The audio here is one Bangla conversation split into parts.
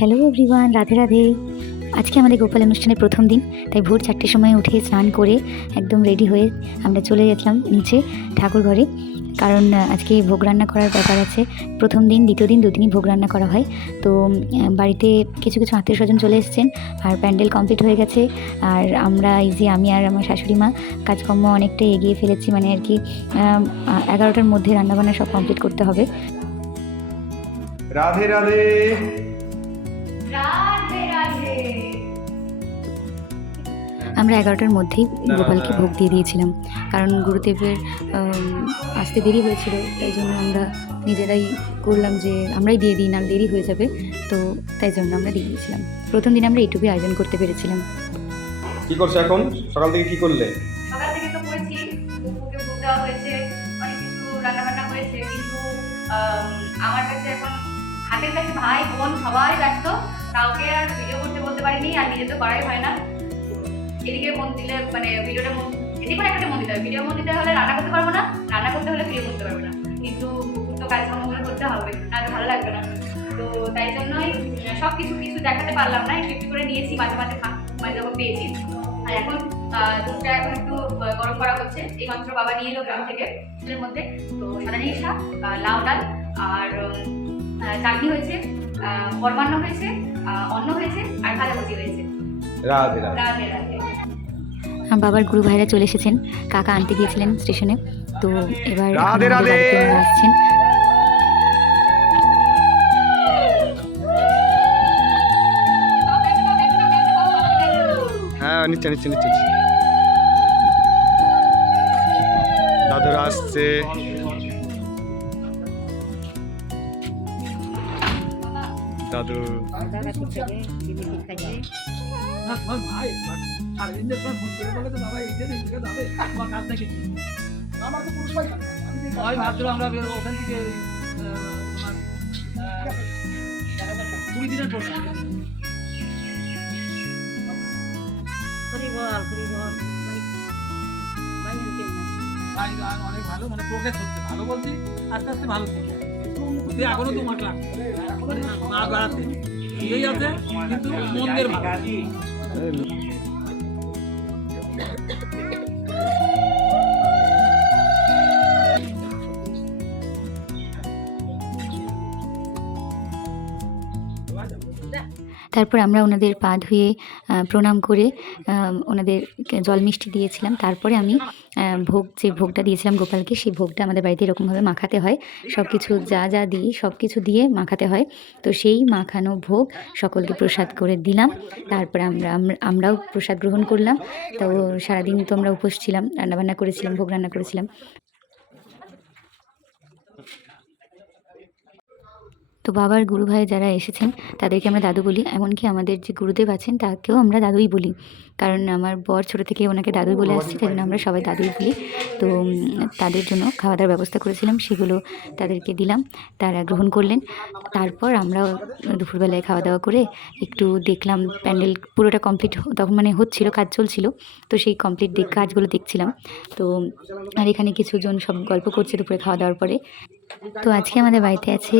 Hello everyone, Radhe Radhe. আজকে আমাদের গোপাল অনুষ্ঠানের প্রথম দিন, তাই ভোর 4টের সময় উঠে স্নান করে একদম রেডি হয়ে আমরা চলে গেছিলাম নিচে ঠাকুর ঘরে। কারণ আজকে ভোগ রান্না করার ব্যাপার আছে। প্রথম দিন, দ্বিতীয় দিন দুদিনই ভোগ রান্না করা হয়। তো বাড়িতে কিছু কিছু আত্মীয় স্বজন চলে এসেছেন আর প্যান্ডেল কমপ্লিট হয়ে গেছে। আর আমরা এই যে আমি আর আমার শাশুড়ি মা কাজকর্ম অনেকটাই এগিয়ে ফেলেছি, মানে আর কি 11টার মধ্যে রান্নাবান্না সব কমপ্লিট করতে হবে। রাধে রাধে রাধে রাধে। আমরা 11টার মধ্যেই গোপালকে ভোগ দিয়ে দিয়েছিলাম, কারণ গুরুদেবের আসতে দেরি হয়েছিল, তাই জন্য আমরা নিজেরাই করলাম যে আমরাই দিয়ে দিই, না দেরি হয়ে যাবে, তো তাই জন্য আমরা দিয়ে দিয়েছিলাম। প্রথম দিন আমরা এইটুকুই আয়োজন করতে পেরেছিলাম। কি করছো এখন? সকাল থেকে কি করলে? সকাল থেকে তো করেছি, বুকুকে ভোগ দেওয়া হয়েছে, অনেক কিছু রান্নাবান্না হয়েছে, কিন্তু আমার কাছে এখন হাতের কাছে ভাই বোন সবাই ব্যস্ত, কাউকে আর ভিডিও করতে বলতে পারিনি, আর নিজে তো করাই হয় না। এদিকে মন দিলে মানে ভিডিওটা এদিকে কোনো একটা মন দিতে হবে, ভিডিও মন দিতে হলে রান্না করতে পারবো না, রান্না করতে হলে ভিডিও করতে পারবো না, কিন্তু বুকুর তো কাজকর্মগুলো করতে হবে, না তো ভালো লাগবে না। তো তাই জন্যই সব কিছু দেখাতে পারলাম না, একটু করে নিয়েছি মাঝে মাঝে মানে যখন পেয়েছি। আর এখন দুধটা এখন একটু গরম করা হচ্ছে, এই মাত্র বাবা নিয়ে এলো গ্রাম থেকে এর মধ্যে। তো সাদানি শাক, লাউ ডাল আর চাটনি হয়েছে, পরমান্ন হয়েছে, অন্ন হয়েছে আর ভাজাভুজি হয়েছে। রাধে রাধে। রাধে রাধে। বাবার গুরু ভাইরা চলে এসেছেন, কাকা আনতে গিয়েছিলেন স্টেশনে, তো এবার রাধে রাধে। আসছেন। হ্যাঁ, নিচে নিচে নিচে দাদুরা আসছে। দাদু আমরা ওখান থেকে 20 দিনের প্রোগ্রাম। অনেক ভালো, মানে প্রোগ্রেস হচ্ছে, ভালো বলছি আস্তে আস্তে ভালো হচ্ছে। এখনো 2 মাস লাগবে মানে মা বেড়াতে এই আছে, কিন্তু মন্দির ভালো। তারপর আমরা ওনাদের পা ধুয়ে প্রণাম করে ওনাদের জল মিষ্টি দিয়েছিলাম। তারপরে আমি যে ভোগটা দিয়েছিলাম গোপালকে, সেই ভোগটা আমাদের বাড়িতে এরকমভাবে মাখাতে হয়, সব কিছু যা দিই সব কিছু দিয়ে মাখাতে হয়। তো সেই মাখানো ভোগ সকলকে প্রসাদ করে দিলাম। তারপরে আমরাও প্রসাদ গ্রহণ করলাম। তো সারাদিন তো আমরা উপোস ছিলাম, রান্নাবান্না করেছিলাম, ভোগ রান্না করেছিলাম। তো বাবার গুরু ভাই যারা এসেছেন তাদেরকে আমরা দাদু বলি, এমনকি আমাদের যে গুরুদেব আছেন তাকেও আমরা দাদুই বলি, কারণ আমার বর ছোটো থেকে ওনাকে দাদুই বলে আসছি, তাই জন্য আমরা সবাই দাদুই বলি। তো তাদের জন্য খাওয়া দাওয়ার ব্যবস্থা করেছিলাম, সেগুলো তাদেরকে দিলাম, তারা গ্রহণ করলেন। তারপর আমরাও দুপুরবেলায় খাওয়া দাওয়া করে একটু দেখলাম প্যান্ডেল পুরোটা কমপ্লিট তখন মানে হচ্ছিল, কাজ চলছিল, তো সেই কমপ্লিট কাজগুলো দেখছিলাম। তো আর এখানে কিছুজন সব গল্প করছে দুপুরে খাওয়া দাওয়ার পরে। তো আজকে আমাদের বাড়িতে আছে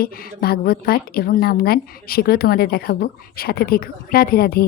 ভাগবত পাঠ এবং নাম গান, সেগুলো তোমাদের দেখাবো, সাথে থেকো। রাধে রাধে।